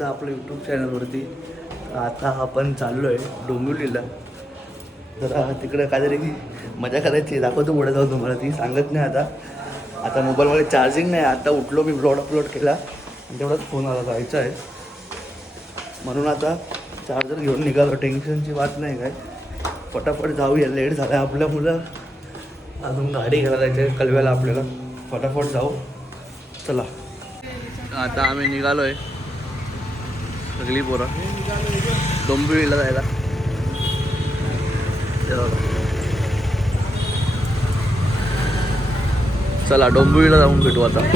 तुमचं आपलं यूट्यूब चॅनलवरती. आता आपण चाललो आहे डोंबिवलीला. जरा तिकडे काहीतरी मजा करायची, दाखवतो पुढे जाऊन तुम्हाला. ती सांगत नाही आता मोबाईलमध्ये चार्जिंग नाही. आता उठलो मी, ब्लॉग अपलोड केला आणि तेवढाच फोन आला, जायचं आहे म्हणून आता चार्जर घेऊन निघालो. टेन्शनची बात नाही काय, फटाफट जाऊया. लेट झाला आहे आपल्या मुलं, अजून गाडी घ्यायला जायचं आहे कलव्याला आपल्याला. फटाफट जाऊ, चला. आता आम्ही निघालो आहे सगळी पोरं डोंबिवलीला जायला. चला डोंबिवलीला जाऊन भेटू आता.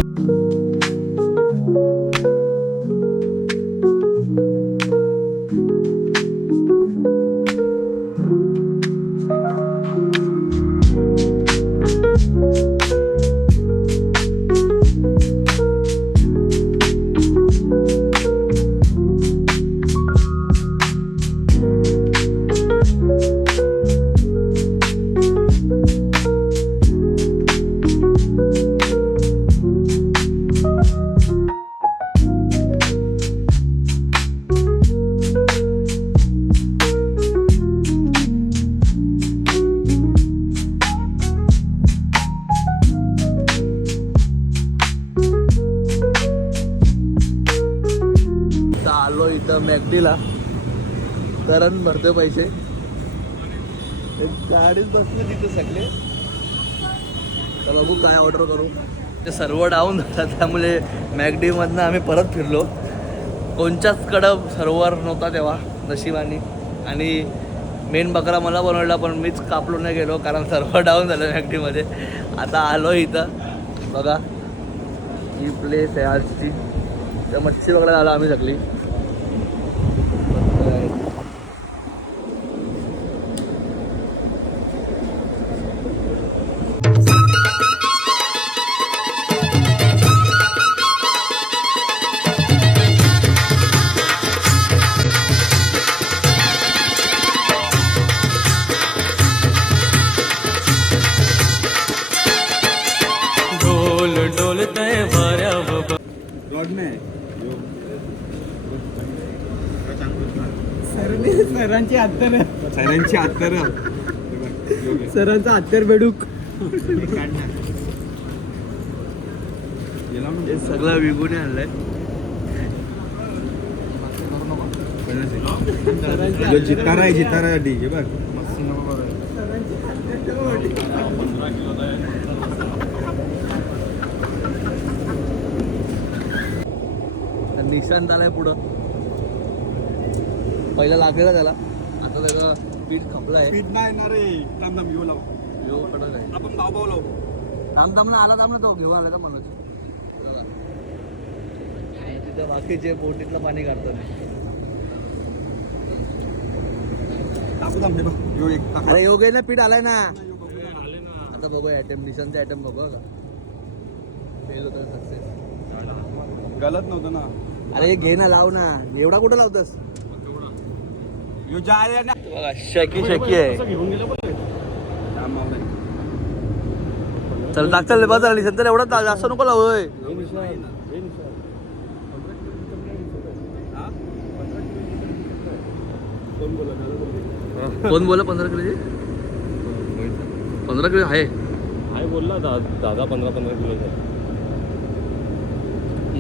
आलो इथं मॅकडीला, करण भरतोय पैसे. गाडीच बसले तिथे सगळे. तर बघू काय ऑर्डर करू. ते सर्व डाऊन झालं, त्यामुळे मॅकडीमधनं आम्ही परत फिरलो. कोणच्याचकडं सर्वर नव्हता तेव्हा नशिबाने. आणि मेन बकरा मला बनवला, पण मीच कापलो नाही गेलो कारण सर्वर डाऊन झालं मॅकडीमध्ये. आता आलो इथं बघा, ही प्लेस आहे आजची. तर मच्छी बघायला आलो आम्ही सगळी. सरांची सरांचा अत्तर बेडूक हे सगळं विगुने आणलंय. जितारा ठीक आहे बघ. निशांत आलाय पुढं. पहिला लागलेला त्याला, आता त्याचं पीठ खपलाय. पीठ नाही ना रे, थांब येऊ लाव. यो कडक आहे. आपण भाऊ लावू. थांब आला तो घेऊन आला का मनोज. तिथं बाकीचे बोटीतलं पाणी काढतात. अरे योगेला पीठ आलाय ना. आता बघूया आयटम, निशांतचे आयटम बघू का. फेल होतं सक्सेस. गलत नव्हतं ना. अरे घे ना, लाव ना. एवढा कुठं लावतस. बघा शकी आहे. चल टाक, चल बस निशांत. एवढा जास्त नको लावतोय. कोण बोला 15 किलोची. 15 किलो आहे बोलला दादा. 15 किलो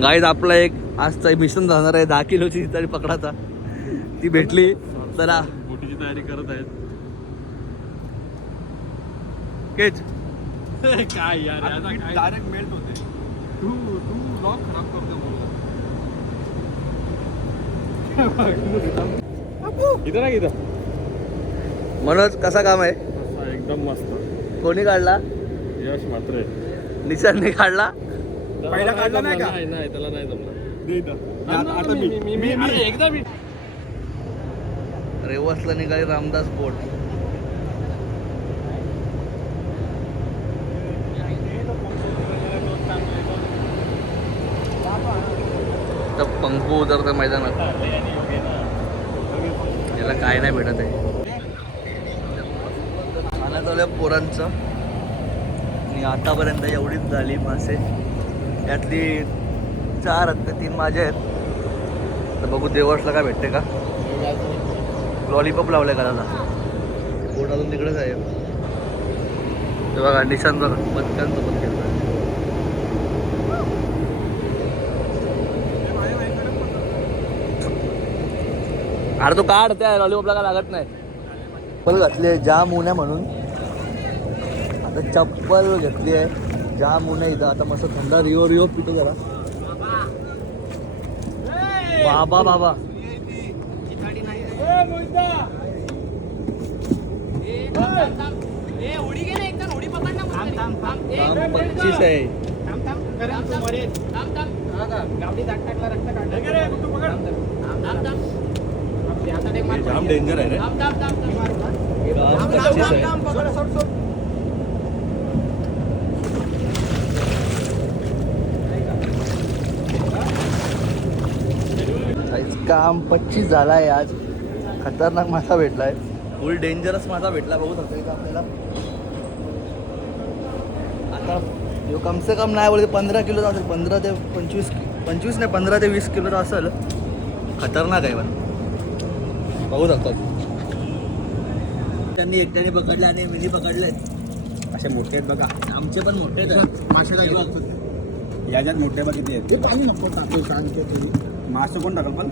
गाईज. आपला एक आजचा मिशन जाणार आहे 10 किलोची तरी पकडाचा. ती भेटली. चला बोटीची तयारी करत आहेत. केच काय यार, डायरेक्ट मेल्ट होते. तू लॉक खराब करतो इथं ना. इथं मनोज कसा काम आहे. एकदम मस्त. कोणी काढला. यश मात्र निशांतने काढला. पहिला काढला नाही का. नाही त्याला नाही जमला. आता मी एकदा मी रेवसला निघाली रामदास बोट. तर पंखू उतरतं मैदानात. याला काय नाही भेटत आहे. खाण्यात आलं पोरांचं. आणि आतापर्यंत एवढीच झाली मासे. त्यातली 4 ते 3 माझे आहेत. तर बघू देवर्सला काय भेटते का. लॉलीपॉप लावलंय का त्याला. बोट अजून तिकडेच आहे. ते बघा निशांत बघा पत्त्यांसोबत खेळतोय. अरे तो काढ त्या लॉलीपॉपला काय लागत नाही. चप्पल घातली आहे जाम ऊन आहे म्हणून. आता चप्पल घेतली आहे जाम ऊन आहे इथं. आता मस्त थंड रिओ रिओ पितो जरा. बाबा बाबा 25 आहे. जाम डेंजर आहे रे. काम 25 झाला आहे आज. खतरनाक मासा भेटलाय. फुल डेंजरस मासा भेटला. बघू शकता इथं आपल्याला. आता जो कम से कम नाही बोलते 15 किलोचा असेल. 15 ते 25 नाही 15 ते 20 किलोचा असेल. खतरनाक आहे पण. बघू शकतात त्यांनी एकट्याने पकडले आणि मिनी पकडले. असे मोठे आहेत बघा. आमचे पण मोठे आहेत. मासे याच्यात मोठे बघ किती आहेत. पाणी नको टाकू सांगते तुम्ही. मासे कोण टाकल पण.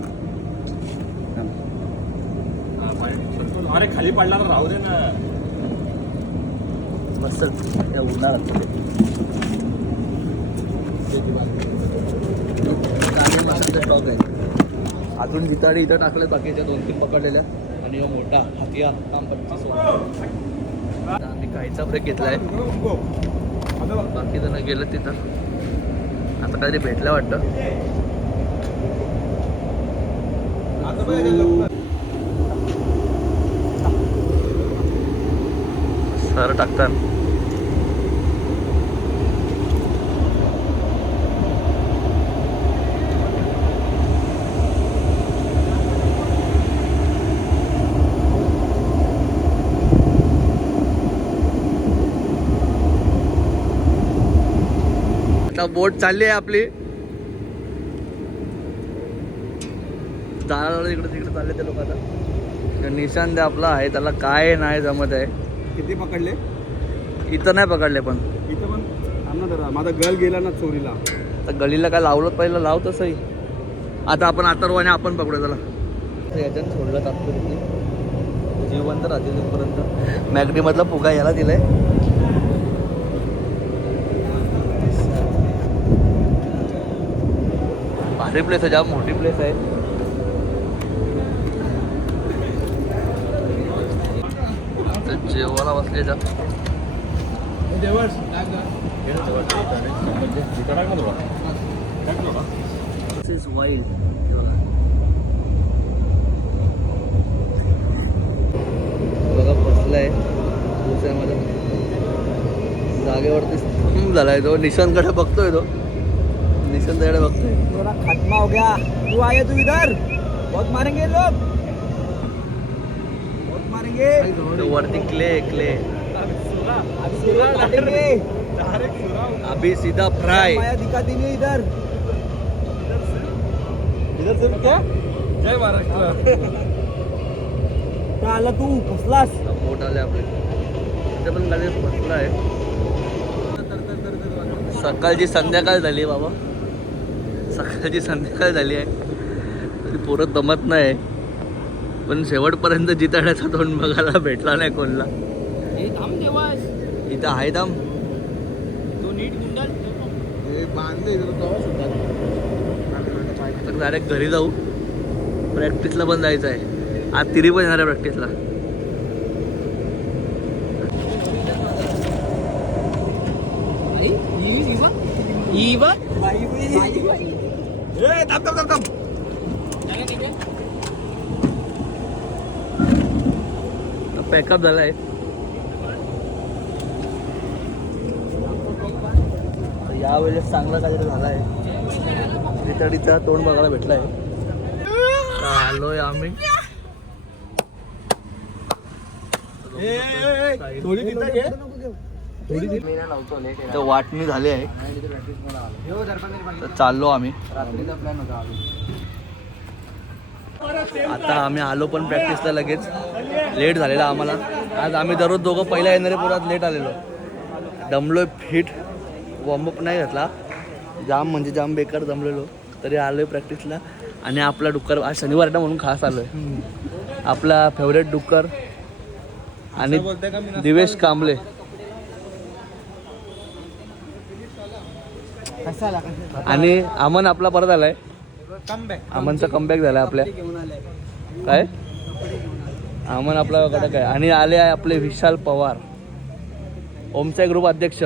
अरे खाली पडला तर राहू दे ना. मस्त त्या उन्हाळ्यात स्टॉक आहे. अजून जिताडी इथं टाकले. बाकीच्या 2-3 पकडलेल्या. आणि हा मोठा हातिया काम 25. आम्ही काहीचा ब्रेक घेतलाय. बाकी जण गेलं तिथं. आता काहीतरी भेटलं वाटतं. सर टाकतात. आता बोट चालली आहे आपली. जाणार इकडे तिकडे चालले ते लोक. आता निशांत आपला आहे त्याला काय नाही जमत आहे. किती पकडले. इथं नाही पकडले पण इथं पण आम्हाला जरा माझा गल गेला ना चोरीला. आता गलीला काय लावलं पहिलं लाव तसंही. आता आपण आतरवाने आपण पकडू त्याला. याच्यात सोडलं तात्पुरती जिवंत राहतील तिथपर्यंत. मॅगडीमधला फुगा याला दिलाय. भारी प्लेस आहे. जाम मोठी प्लेस आहे. जेवायला बसले जा. दिस इज वाईल्ड. बघा बसलाय दुसऱ्यामध्ये जागेवरती स्तंभ झालाय तो. निशांतकडे बघतोय तो. निशांतकडे बघतोय. खत्म हो गया. तू आया तू इधर. बहुत मारेंगे लोग. बहुत मारेंगे. तो वरती क्ले क्ले. अभी सीधा फ्राय. माया दिखाती नहीं इधर. इधर सिर्फ क्या. जय महाराष्ट्र. का आला तू फसलास. बोट आले आपले. इथे पण गाडी बसला आहे. सकाळची संध्याकाळ झाली बाबा. सकाळची संध्याकाळ झाली आहे. तरी पोरं दमत नाही. पण शेवटपर्यंत जिताड्याचा तोंड बघायला भेटला नाही कोणला. इथं आहे दाम. तर डायरेक्ट घरी जाऊ. प्रॅक्टिसला पण जायचं आहे. आज तिरी पण येणार आहे प्रॅक्टिसला. पॅकअप झालाय. यावेळेस चांगला काहीतरी झालाय. तिथडीचा तोंड बघायला भेटलाय. आलोय आम्ही. तर वाटणी झाली आहे. तर चाललो आम्ही. आता आम्ही आलो पण प्रॅक्टिसला लगेच. लेट झालेला आम्हाला. आज आम्ही दररोज दोघं पहिल्या येणारे पुरात लेट आलेलो. दमलोय फिट. वॉर्मअप नाही घातला. जाम म्हणजे जाम बेकार जमलेलो. तरी आलोय प्रॅक्टिसला. आणि आपला डुक्कर आज शनिवार ना म्हणून खास आलोय. आपला फेवरेट डुक्कर आणि दिवेश कांबळे. आणि अमन आपला परत आलाय. अमनचा कमबॅक झालाय आपल्या. काय अमन आपला कडक आहे. आणि आले आहे आपले विशाल पवार, ओमचा ग्रुप अध्यक्ष.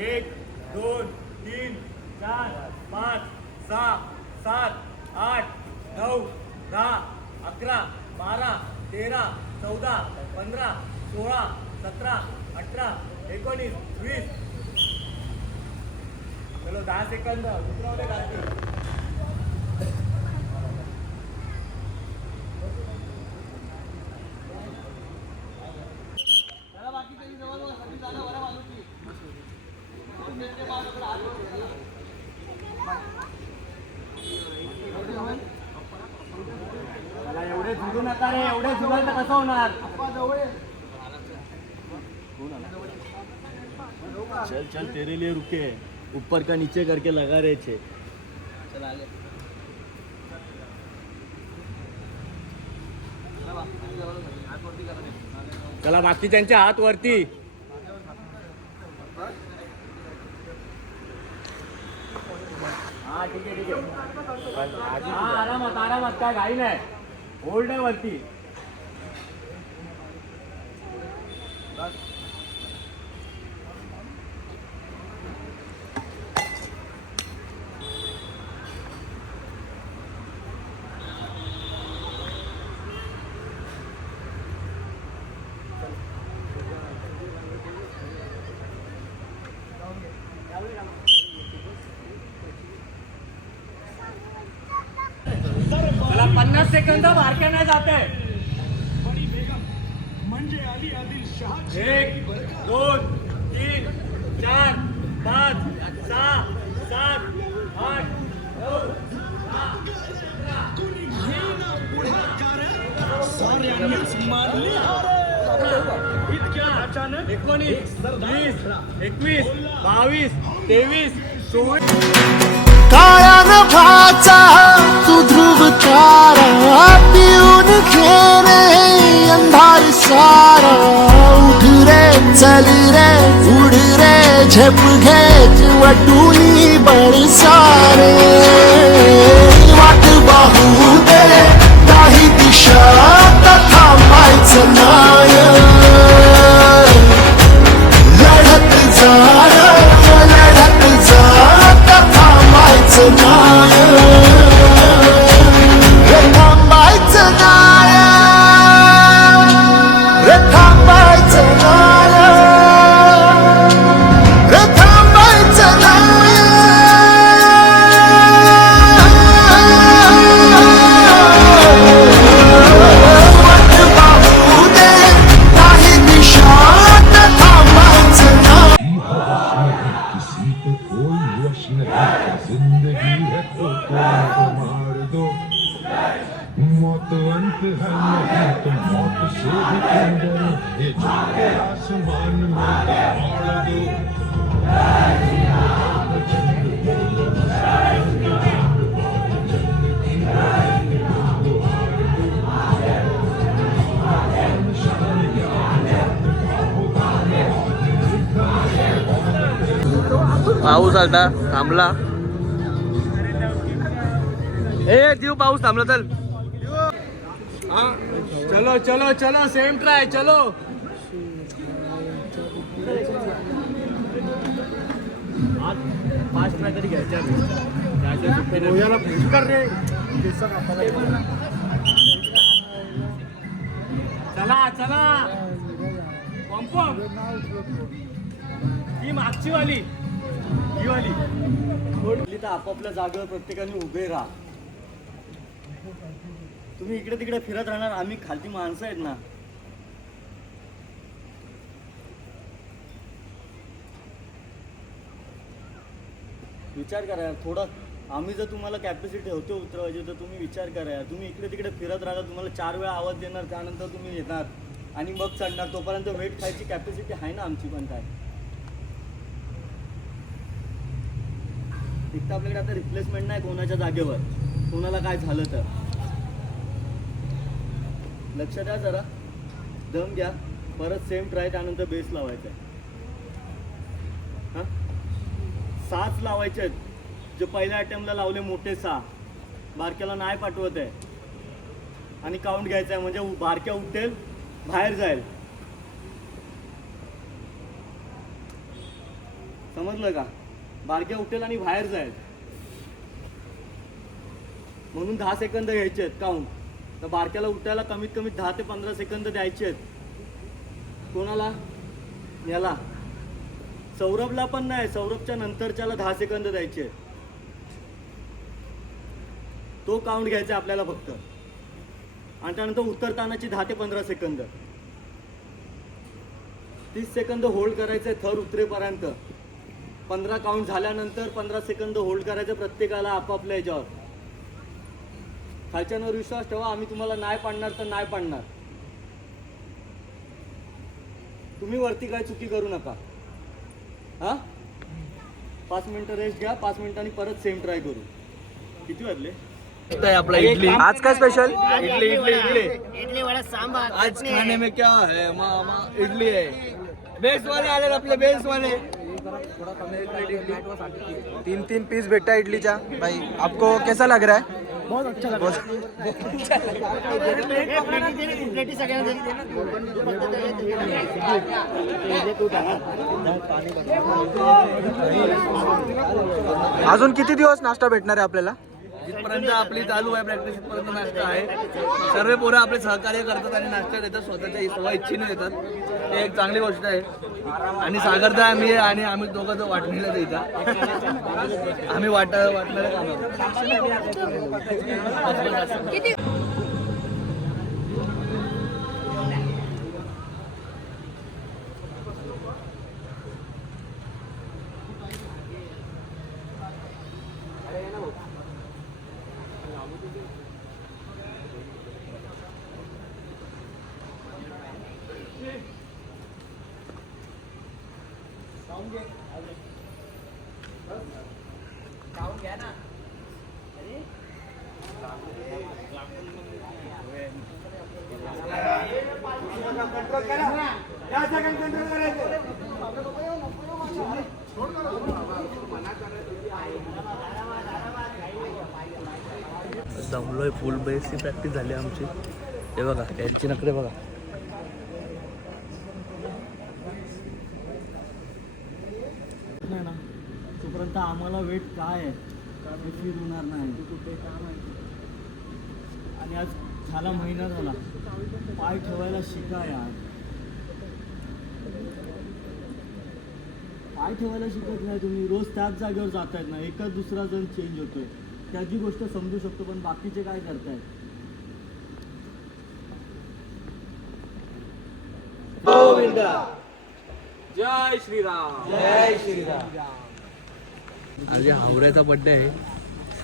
एक, दोन, तीन, चार, पाच, सहा, सात, आठ, 9, 10, 11, 12, 13, 14, 15, 16, 17, 18, 19, 20. चलो 10 सेकंद उतरवले गाडी. एवढे झुलू नका रे. एवढे झुलाल तर कसं होणार. चल चल तेरे लिए रुके, ऊपर का नीचे करके लगा रहे थे. चला बाकीच्यांच्या हात वरती. हा ठीक आहे ठीक आहे. हा आरामात आरामात, काय घाई नाही. होल्ड आहे वरती. चला 50 सेकंद बारक्या नाही जाते. 1, 2, 3, 4, 5, 6, 7, 8, 9, 10, 19, 20, 21, 22, 23, 24. काळा नभाचा तू ध्रुव तारा पिऊन घेणे अंधार सारा. उठ रे चल रे उड रे झेप घे वटुनी बळ सारे. वाट पाहू दे काही दिशा थांबायचं नाय. लढत जा लढत जा थांबायचं नाय. रे थांबायचं नाय. रे थांबायचं नाय. रे थांबायचं नाय. वाट पाहू दे काही दिशा थांबायचं नाय. किसी पे कोई वश नहीं. जिंदगी है तो मार दो. मौत अंत है नहीं तो मौत से भी क्यों डरो. ये झुके आसमान में गाड़ दो. पाऊस आलता थांबला. ए देऊ पाऊस थांबला. चल चलो चलो चलो सेम ट्राय. चलो आज फास्ट ट्राय तरी घ्यायच्या त्याच्या सुट्टीने. चला चला पंप ही मागची वाली ही वाली थोडी तर आपापल्या जागेवर प्रत्येकाने उभे राहा. तुम्ही इकडे तिकडे फिरत राहणार, आम्ही खालती माणसं आहेत ना. विचार करा यार थोडा. आम्ही जर तुम्हाला कॅपॅसिटी ठेवतो उतरवायची तर तुम्ही विचार करा यार. तुम्ही इकडे तिकडे फिरत राहता, तुम्हाला 4 वेळा आवाज देणार, त्यानंतर तुम्ही येणार आणि मग चढणार. तोपर्यंत वेट खायची कॅपॅसिटी आहे ना आमची पण. काय एक तर आपल्याकडे आता रिप्लेसमेंट नाही कोणाच्या जागेवर, कोणाला काय झालं तर. लक्ष द्या जरा, दम घ्या, परत सेम ट्राय, त्यानंतर बेस लावायचा आहे. हां 6च लावायचे आहेत. जे पहिल्या अटेम्प्टला लावले मोठे 6, बारक्याला नाही पाठवत आहे. आणि काउंट घ्यायचा आहे, म्हणजे बारक्या उठेल बाहेर जाईल. समजलं का? बारक्या उठेल आणि बाहेर जाईल. म्हणून 10 सेकंद घ्यायचे आहेत काउंट. तर बारक्याला उठायला कमीत कमी 10 ते 15 सेकंद द्यायचे आहेत. कोणाला? याला सौरभला पण नाही, सौरभच्या नंतरच्याला 10 सेकंद द्यायचे आहेत. तो काउंट घ्यायचा आपल्याला फक्त. आणि त्यानंतर उतरतानाची 10 ते 15 सेकंद. 30 सेकंद होल्ड करायचे थर उतरेपर्यंत. 15 काउंट झाल्यानंतर 15 सेकंद होल्ड करायचं प्रत्येकाला आपापल्या याच्यावर. खालच्यांवर विश्वास ठेवा, आम्ही तुम्हाला नाही पाडणार तर नाही पाडणार. तुम्ही वरती काय चुकी करू नका. हां 5 मिनिटं रेस्ट घ्या, 5 मिनिटांनी परत सेम ट्राय करू. किती वाजले? आपला इडली. आज काय स्पेशल? इडली इडली इडली इडली वडा सांबार आज खाने में क्या है? मामा इडली है. बेस वाले आले आपले, बेस वाले. 3 पीस बेटा इडलीचा. भाई आपको कैसा लग रहा है? बहुत अच्छा लगा. प्लेटी सगळ्यांना अजून किती दिवस नाश्ता भेटणार आहे आपल्याला? जिथपर्यंत आपली चालू आहे प्रॅक्टिस तिथपर्यंत नाश्ता आहे. सर्व पोरं आपले सहकार्य करतात आणि नाश्ता देतात, स्वतःच्या सवय इच्छेने देतात. हे एक चांगली गोष्ट आहे. आणि सागरदा आम्ही आणि आम्ही दोघं तर वाटणीला इथं आम्ही वाटणाऱ्या कामावर. दमलोय, फुल बेसची प्रॅक्टिस झाली आमची. हे बघा यांची नखरे बघा. नाही ना तोपर्यंत आम्हाला वेट काय आहे हे फील होणार नाही. कुठे काम आहे. आणि आज झाला महिना झाला, पाय ठेवायला शिका यार. पाय ठेवायला शिकत नाही तुम्ही. रोज त्याच जागेवर जातायत ना, एकच दुसरा जण चेंज होतोय. त्याची गोष्ट समजू शकतो, पण बाकीचे काय करतायत? जय श्रीराम. जय श्रीराम. आज या हावऱ्याचा बर्थडे आहे.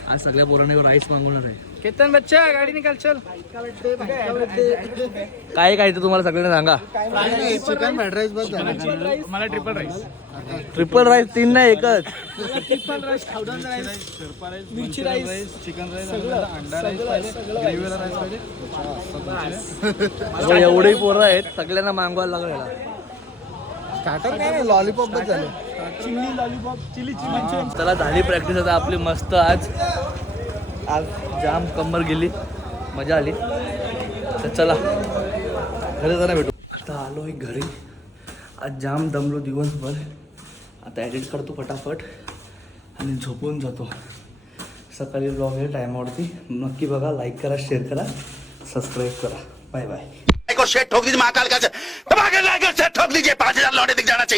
आज सगळ्या पोरांना राईस मागवणार आहे. केतन बच्चा गाडी निकाल चल. काय काय ते तुम्हाला सगळ्यांना सांगा. चिकन फ्राईड राईस बस झाला. मला ट्रिपल राईस. ट्रिपल राईस 3 नाही एकच. ट्रिपल राईस, खावडा राईस, मिरची राईस, चिकन राईस, अंडा राईस पाहिजे, ग्रेव्हीवाला राईस पाहिजे. एवढे पोरं आहेत, सगळ्यांना मागवायला लागलेला. स्टार्टर काय नाही, लॉलीपॉप बस झालं. Chilli lollipop, chilli chilli. चला झाली प्रॅक्टिस आता आपली मस्त. आज जाम कंबर गेली, मजा आली. तर चला घरी जाणार भेटू. आता आलो आहे घरी. आज जाम दमलो दिवसभर. आता एडिट करतो फटाफट आणि झोपून जातो. सकाळी ब्लॉग आहे टायमावरती. नक्की बघा, लाईक करा, शेअर करा, सबस्क्राईब करा. Bye bye. को शेट ठोक दीजिए महाकाल का ठोक दीजिए 5,000 लौटे दिख जाना चाहिए.